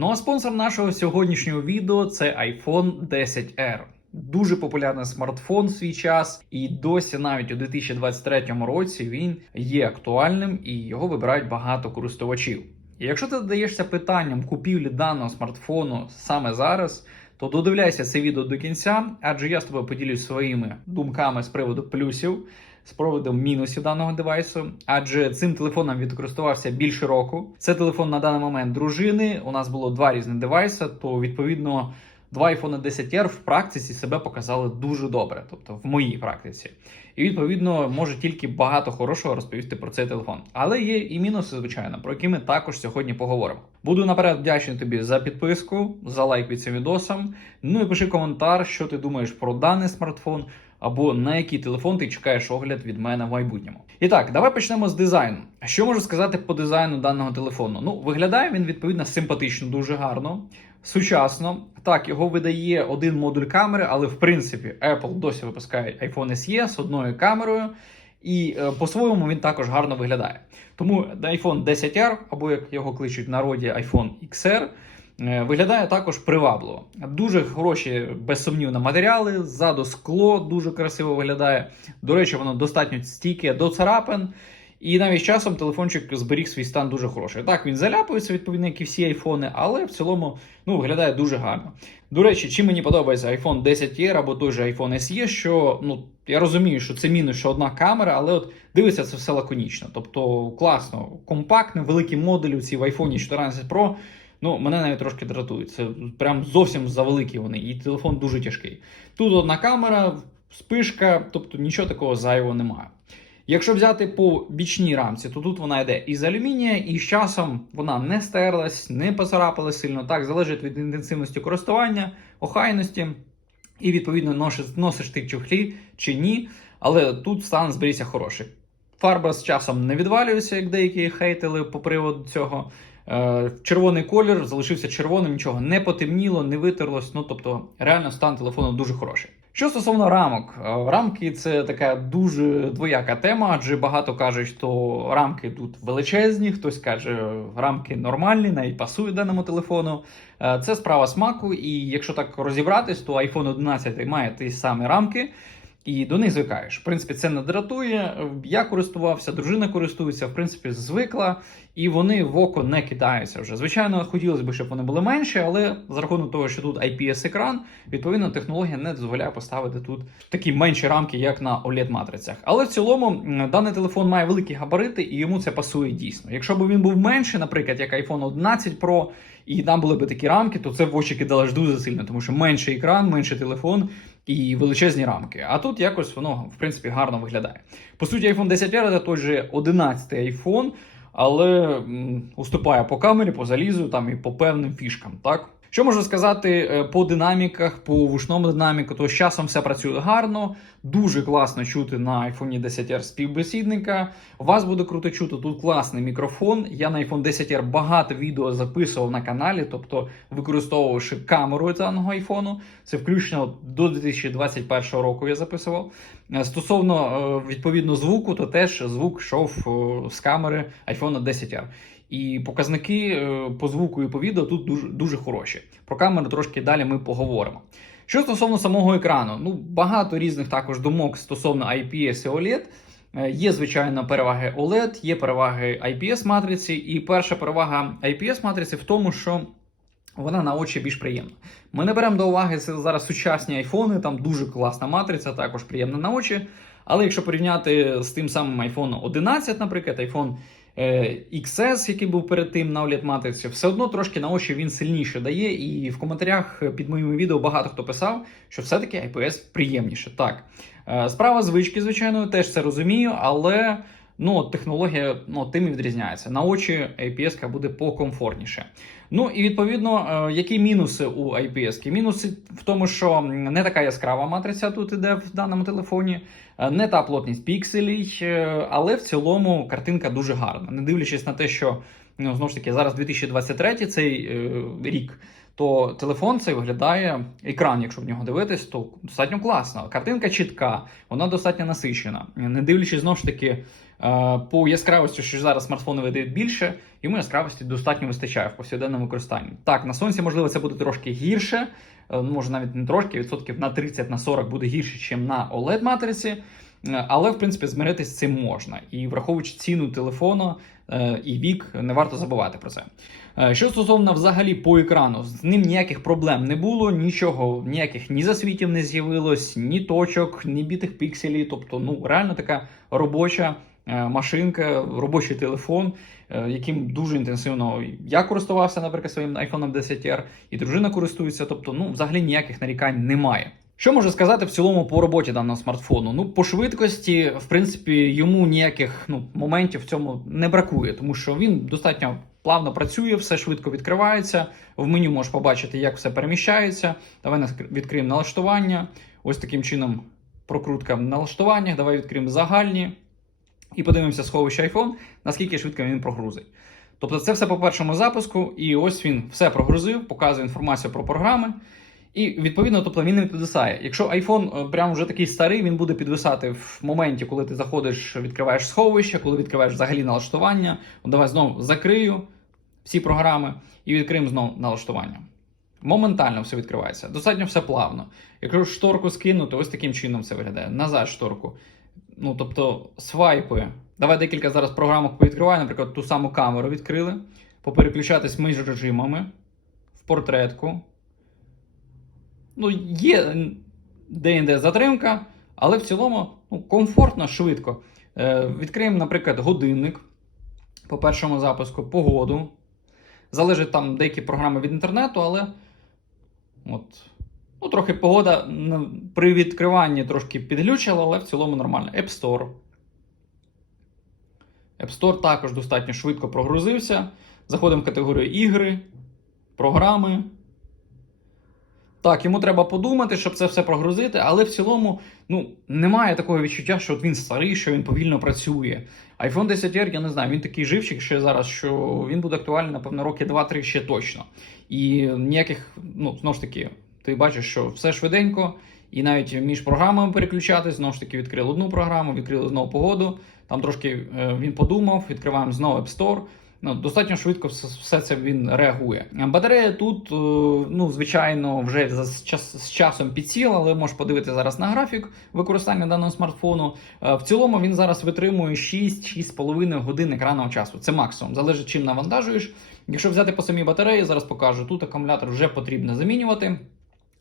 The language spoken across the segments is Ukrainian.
Ну а спонсор нашого сьогоднішнього відео це iPhone 10R. Дуже популярний смартфон в свій час, і досі навіть у 2023 році він є актуальним і його вибирають багато користувачів. І якщо ти задаєшся питанням купівлі даного смартфону саме зараз, то додивляйся це відео до кінця, адже я з тобою поділюсь своїми думками з приводу плюсів, з приводу мінусів даного девайсу. Адже цим телефоном відкористувався більше року. Це телефон на даний момент дружини. У нас було два різні девайси, то відповідно. Два iPhone 10R в практиці себе показали дуже добре, тобто в моїй практиці. І відповідно може тільки багато хорошого розповісти про цей телефон. Але є і мінуси, звичайно, про які ми також сьогодні поговоримо. Буду наперед вдячний тобі за підписку, за лайк під цим відосом. Ну і пиши коментар, що ти думаєш про даний смартфон. Або на який телефон ти чекаєш огляд від мене в майбутньому. І так, давай почнемо з дизайну. Що можу сказати по дизайну даного телефону? Ну, виглядає він відповідно симпатично, дуже гарно, сучасно. Так, його видає один модуль камери, але в принципі Apple досі випускає iPhone SE з одною камерою, і е, по-своєму він також гарно виглядає. Тому iPhone 10R, або як його кличуть в народі iPhone XR, е, виглядає також привабливо. Дуже хороші, безсумнівно, матеріали. Ззаду скло дуже красиво виглядає. До речі, воно достатньо стійке до царапин. І навіть часом телефончик зберіг свій стан дуже хороший. Так, він заляпується, відповідно, як і всі айфони, але в цілому ну, виглядає дуже гарно. До речі, чим мені подобається iPhone 10R або той же iPhone SE, що ну, я розумію, що це мінус, що одна камера, але от дивиться це все лаконічно. Тобто класно, компактно, великі модулі ці в iPhone 14 Pro. Ну, мене навіть трошки дратують. Це прям зовсім завеликі вони, і телефон дуже тяжкий. Тут одна камера, спишка, тобто нічого такого зайвого немає. Якщо взяти по бічній рамці, то тут вона йде із алюмінія, і з часом вона не стерлась, не поцарапала сильно. Так, залежить від інтенсивності користування, охайності, і відповідно носиш, носиш ти чохлі чи ні. Але тут стан зберігся хороший. Фарба з часом не відвалюється, як деякі хейтили по приводу цього. Е, Червоний колір залишився червоним, нічого не потемніло, не витерлось. Ну тобто, реально стан телефону дуже хороший. Що стосовно рамок, Е, рамки це така дуже двояка тема, адже багато кажуть, що рамки тут величезні, хтось каже, рамки нормальні, навіть пасують даному телефону. Е, Це справа смаку, і якщо так розібратись, то iPhone 11 має ті самі рамки. І до них звикаєш. В принципі, це не дратує. Я користувався, дружина користується, в принципі, звикла, і вони в око не кидаються вже. Звичайно, хотілося б, щоб вони були менші, але за рахунок того, що тут IPS-екран, відповідно, технологія не дозволяє поставити тут такі менші рамки, як на oled матрицях Але в цілому даний телефон має великі габарити, і йому це пасує дійсно. Якщо б він був менший, наприклад, як iPhone 11 Pro, і там були б такі рамки, то це в очі ж дуже сильно, тому що менший екран, менший телефон і величезні рамки. А тут якось воно, в принципі, гарно виглядає. По суті, iPhone 10R це той же 11 iPhone, але м, уступає по камері, по залізу там і по певним фішкам. так? Що можу сказати е, по динаміках, по вушному динаміку, то з часом все працює гарно, дуже класно чути на iPhone 10R співбесідника. Вас буде круто чути. Тут класний мікрофон. Я на iPhone 10R багато відео записував на каналі, тобто використовувавши камеру даного айфону. Це включно до 2021 року я записував. Е, Стосовно е, відповідно звуку, то теж звук йшов з камери iPhone 10R. І показники е, по звуку і по відео тут дуже, дуже хороші. Про камеру трошки далі ми поговоримо. Що стосовно самого екрану, ну багато різних також думок стосовно IPS і OLED. Е, Є, звичайно, переваги OLED, є переваги IPS матриці, і перша перевага IPS матриці в тому, що вона на очі більш приємна. Ми не беремо до уваги це зараз сучасні айфони, там дуже класна матриця, також приємна на очі. Але якщо порівняти з тим самим iPhone 11, наприклад, iPhone XS, який був перед тим на OLED матриці, все одно трошки на очі він сильніше дає. І в коментарях під моїми відео багато хто писав, що все-таки IPS приємніше. Так, Е, справа звички, звичайно, теж це розумію, але ну, технологія ну, тим і відрізняється. На очі IPS буде покомфортніше. Ну і відповідно, е, які мінуси у IPS? Мінуси в тому, що не така яскрава матриця тут іде в даному телефоні, е, не та плотність пікселей, е, але в цілому картинка дуже гарна. Не дивлячись на те, що ну, знову ж таки зараз 2023 цей рік. То телефон цей виглядає екран, якщо в нього дивитись, то достатньо класно. Картинка чітка, вона достатньо насичена. Не дивлячись знову ж таки Е, По яскравості, що зараз смартфони видають більше, йому яскравості достатньо вистачає в повсякденному використанні. Так, на сонці, можливо, це буде трошки гірше, е, може навіть не трошки, відсотків на 30 на 40 буде гірше, ніж на oled матриці. Е, Але в принципі змиритись з цим можна. І враховуючи ціну телефону і вік, не варто забувати про це. Е, Що стосовно взагалі по екрану, з ним ніяких проблем не було, нічого, ніяких ні засвітів не з'явилось, ні точок, ні бітих пікселів. Тобто, ну реально така робоча е, машинка, робочий телефон, е, яким дуже інтенсивно я користувався, наприклад, своїм iPhone 10R, і дружина користується. Тобто, ну взагалі ніяких нарікань немає. Що можу сказати в цілому по роботі даного смартфону? Ну, по швидкості, в принципі, йому ніяких ну, моментів в цьому не бракує, тому що він достатньо плавно працює, все швидко відкривається. В меню можеш побачити, як все переміщається. Давай відкриємо налаштування. Ось таким чином прокрутка в налаштуваннях. Давай відкриємо загальні і подивимося сховище iPhone, наскільки швидко він прогрузить. Тобто, це все по першому запуску, і ось він все прогрузив, показує інформацію про програми. І відповідно, тобто він не підвисає. Якщо iPhone е, прям вже такий старий, він буде підвисати в моменті, коли ти заходиш, відкриваєш сховище, коли відкриваєш взагалі налаштування. Давай знову закрию всі програми і відкриємо знову налаштування. Моментально все відкривається. Достатньо все плавно. Якщо шторку скинути, ось таким чином це виглядає. Назад шторку. Ну, тобто, свайпи. Давай декілька зараз програмок повідкриваю, наприклад, ту саму камеру відкрили. Попереключатись між режимами в портретку. Ну, є де-інде затримка, але в цілому ну, комфортно, швидко. Е, відкриємо, наприклад, годинник по першому запуску, погоду. Залежить там деякі програми від інтернету, але от, ну, трохи погода при відкриванні трошки підглючила, але в цілому нормально. App Store. App Store також достатньо швидко прогрузився. Заходимо в категорію ігри, програми. Так, йому треба подумати, щоб це все прогрузити, але в цілому ну, немає такого відчуття, що от він старий, що він повільно працює. iPhone 10R, я не знаю, він такий живчик ще зараз, що він буде актуальний, напевно, роки 2-3 ще точно. І ніяких, ну, знову ж таки, ти бачиш, що все швиденько, і навіть між програмами переключатись, знову ж таки, відкрили одну програму, відкрили знову погоду. Там трошки е, він подумав, відкриваємо знову App Store. Ну, достатньо швидко все, це він реагує. Батарея тут, е, ну, звичайно, вже з, час, з часом підсіла, але можеш подивитися зараз на графік використання даного смартфону. Е, В цілому він зараз витримує 6-6,5 годин екранного часу. Це максимум, залежить чим навантажуєш. Якщо взяти по самій батареї, зараз покажу, тут акумулятор вже потрібно замінювати.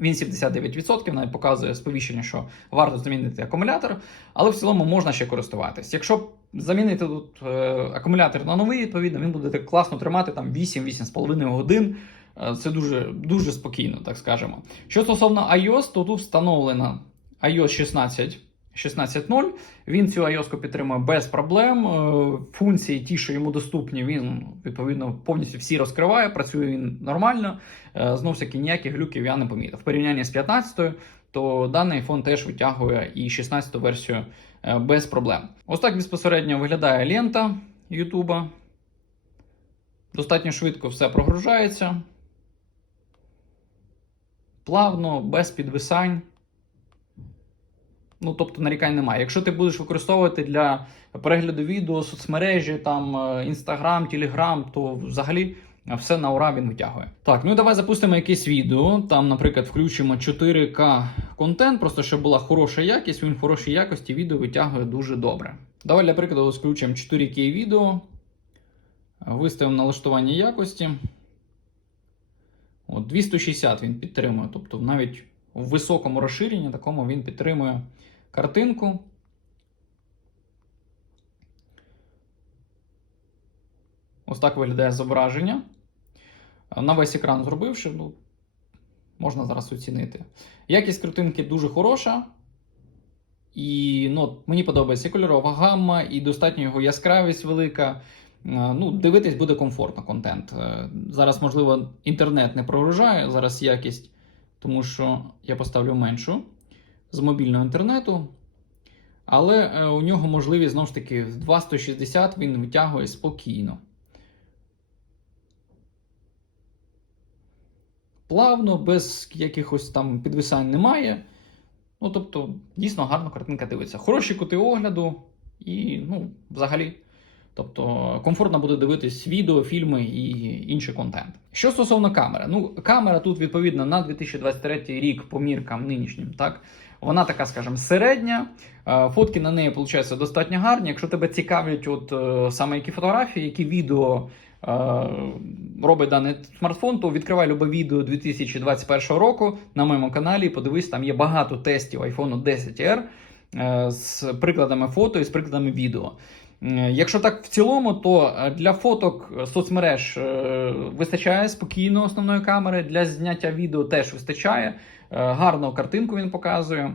Він 79%, навіть показує сповіщення, що варто замінити акумулятор, але в цілому можна ще користуватись. Якщо замінити тут е, акумулятор на новий, відповідно, він буде класно тримати там 8-8,5 годин. Е, Це дуже, дуже спокійно, так скажемо. Що стосовно iOS, то тут встановлена iOS 16. 16.0. Він цю iOS підтримує без проблем. Е, Функції, ті, що йому доступні, він відповідно повністю всі розкриває, працює він нормально. Е, Знову ж таки, ніяких глюків я не помітив. В порівнянні з 15 то даний iPhone теж витягує і 16 версію е, без проблем. Ось так безпосередньо виглядає лента YouTube. Достатньо швидко все прогружається. Плавно, без підвисань. Ну, тобто нарікань немає. Якщо ти будеш використовувати для перегляду відео, соцмережі, там Instagram, Telegram, то взагалі все на ура він витягує. Так, ну і давай запустимо якесь відео. Там, наприклад, включимо 4К контент, просто щоб була хороша якість. Він в хорошій якості відео витягує дуже добре. Давай для прикладу включимо 4К відео. Виставимо налаштування якості. От 260 він підтримує, тобто навіть в високому розширенні такому він підтримує картинку. Ось так виглядає зображення. На весь екран зробивши, ну, можна зараз оцінити. Якість картинки дуже хороша. І ну, мені подобається і кольорова гамма, і достатньо його яскравість велика. Е, Ну, дивитись буде комфортно контент. Е, Зараз, можливо, інтернет не прогружає, зараз якість, тому що я поставлю меншу з мобільного інтернету. Але е, у нього можливість знову ж таки в 2160 він витягує спокійно. Плавно, без якихось там підвисань немає. Ну, тобто, дійсно гарно картинка дивиться. Хороші кути огляду, і ну, взагалі. Тобто комфортно буде дивитись відео, фільми і інший контент. Що стосовно камери, ну камера тут відповідно на 2023 рік по міркам нинішнім, так вона така, скажімо, середня. Е, Фотки на неї виходить достатньо гарні. Якщо тебе цікавлять, от е, саме які фотографії, які відео е, робить даний смартфон, то відкривай любе відео 2021 року на моєму каналі. Подивись, там є багато тестів iPhone 10R е, з прикладами фото і з прикладами відео. Е, Якщо так в цілому, то е, для фоток соцмереж е, вистачає спокійно основної камери. Для зняття відео теж вистачає. Гарну картинку він показує,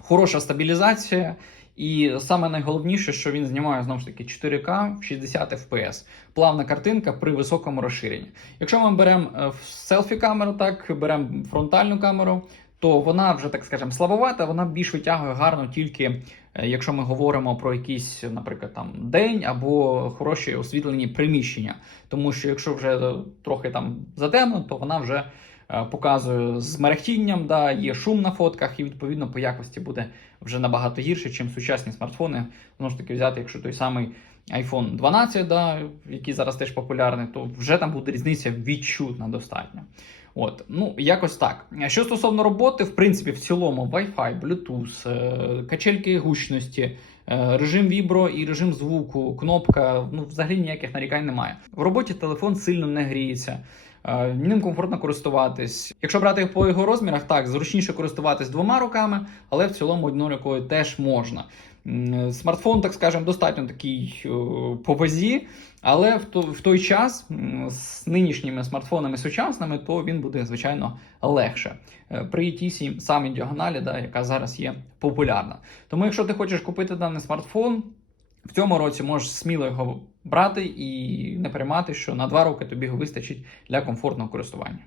хороша стабілізація. І саме найголовніше, що він знімає знову ж таки 4К в 60 FPS. Плавна картинка при високому розширенні. Якщо ми беремо селфі камеру, так беремо фронтальну камеру, то вона вже так скажемо слабовата, вона більш витягує гарно тільки якщо ми говоримо про якийсь, наприклад, там день або хороші освітлені приміщення. Тому що якщо вже е, трохи там затемно, то вона вже е, показує з мерехтінням, да, є шум на фотках, і відповідно по якості буде вже набагато гірше, ніж сучасні смартфони. Знову ж таки, взяти, якщо той самий iPhone 12, да, який зараз теж популярний, то вже там буде різниця відчутна достатньо. От, ну якось так. Що стосовно роботи, в принципі, в цілому Wi-Fi, Bluetooth, е, качельки гучності, е, режим вібро і режим звуку, кнопка, ну взагалі ніяких нарікань немає. В роботі телефон сильно не гріється. е, Ним комфортно користуватись. Якщо брати по його розмірах, так зручніше користуватись двома руками, але в цілому одною рукою теж можна. Смартфон, так скажемо, достатньо такий е, по вазі, але в, то, в той час з нинішніми смартфонами сучасними, то він буде звичайно легше е, при тій самій діагоналі, да, яка зараз є популярна. Тому, якщо ти хочеш купити даний смартфон, в цьому році можеш сміло його брати і не переймати, що на два роки тобі його вистачить для комфортного користування.